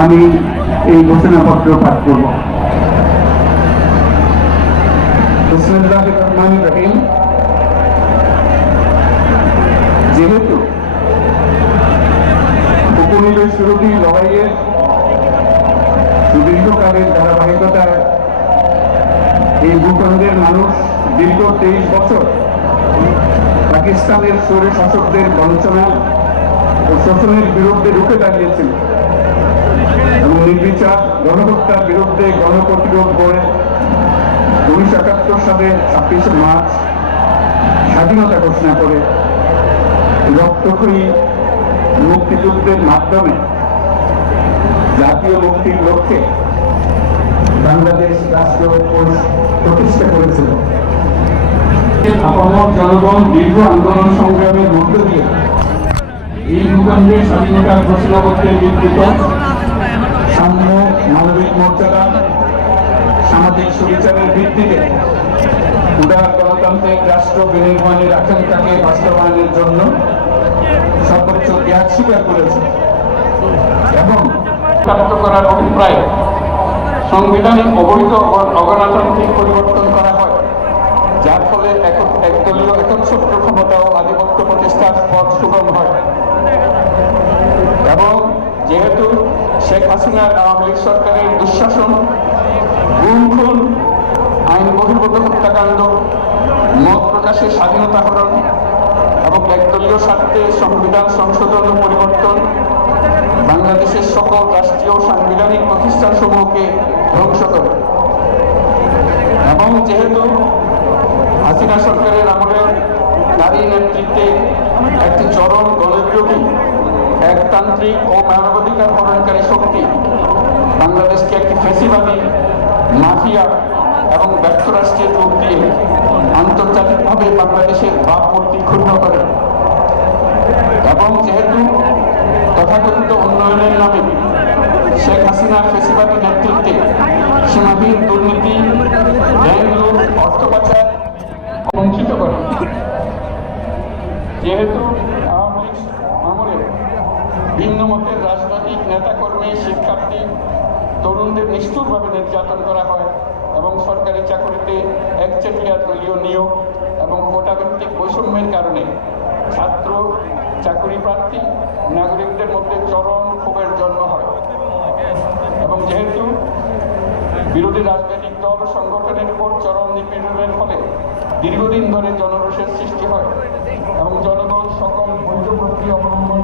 আমি এই ঘোষণাপত্র পাঠ করব। বিসমিল্লাহির রহমানির রহিম। যেহেতু উপনিবেশবিরোধী লড়াইয়ের সুদীর্ঘকালের ধারাবাহিকতায় এই ভূখণ্ডের মানুষ দীর্ঘ 23 বছর পাকিস্তানের স্বৈর শাসকদের বঞ্চনা ও শোষণের বিরুদ্ধে রুখে দাঁড়িয়েছিল এবং নির্বিচার গণহত্যার বিরুদ্ধে গণপ্রতিরোধ গড়ে 1971 সালে 26 মার্চ স্বাধীনতা ঘোষণা করে রক্তক্ষয়ী মুক্তিযুদ্ধের মাধ্যমে জাতীয় মুক্তির লক্ষ্যে বাংলাদেশ রাষ্ট্র প্রতিষ্ঠা করেছিল। আপামর জনগণ দীর্ঘ আন্দোলন সংগ্রামের মধ্য দিয়ে এই ভূখণ্ডের স্বাধীনতার ঘোষণাপত্রের বিবৃত সাম্য, মানবিক মর্যাদা, সামাজিক সুবিচারের ভিত্তিতে উদার গণতান্ত্রিক রাষ্ট্র বিনির্মাণের আকাঙ্ক্ষাকে বাস্তবায়নের জন্য সর্বোচ্চ ত্যাগ স্বীকার করেছে এবং প্রাপ্ত করার অভিপ্রায় সংবিধানে অবৈধ অগণতান্ত্রিক পরিবর্তন করা হয়, যার ফলে একদলীয় একচ্ছত্র ক্ষমতা ও আধিপত্য প্রতিষ্ঠার পথ সুগম হয়। এবং যেহেতু শেখ হাসিনার আওয়ামী লীগ সরকারের দুঃশাসন, গুম খুন, আইন বহির্ভূত হত্যাকাণ্ড, মত প্রকাশের স্বাধীনতা হরণ এবং একদলীয় স্বার্থে সংবিধান সংশোধন ও পরিবর্তন বাংলাদেশের সকল রাষ্ট্রীয় সাংবিধানিক প্রতিষ্ঠানসমূহকে ধ্বংস করে। এবং যেহেতু হাসিনা সরকারের আমলে তারই নেতৃত্বে একটি চরম গণবিরোধী, একতান্ত্রিক ও মানবাধিকার হরণকারী শক্তি বাংলাদেশকে একটি ফ্যাসিবাদী, মাফিয়া এবং ব্যর্থ রাষ্ট্রের রূপ দিয়ে আন্তর্জাতিকভাবে বাংলাদেশের ভাবমূর্তি ক্ষুণ্ণ করে। এবং যেহেতু তথাকথিত উন্নয়নের নামে শেখ হাসিনার ফ্যাসিবাদী নেতৃত্বে সীমাহীন দুর্নীতি, ব্যাংক লুট, অর্থ পাচার বঞ্চিত করে। যেহেতু আওয়ামী লীগ আমলে ভিন্ন মতের রাজনৈতিক নেতাকর্মী, শিক্ষার্থী, তরুণদের নিষ্ঠুরভাবে নির্যাতন করা হয় এবং সরকারি চাকরিতে একচেটিয়া দলীয় নিয়োগ এবং কোটাভিত্তিক বৈষম্যের কারণে ছাত্র, চাকরি প্রার্থী, নাগরিকদের মধ্যে চরম ক্ষোভের জন্ম হয়। এবং যেহেতু বিরোধী রাজনৈতিক দল ও সংগঠনের উপর চরম নিপীড়নের ফলে দীর্ঘদিন ধরে জনরোষের সৃষ্টি হয় এবং জনগণ সকল বৈধ প্রক্রিয়া অবলম্বন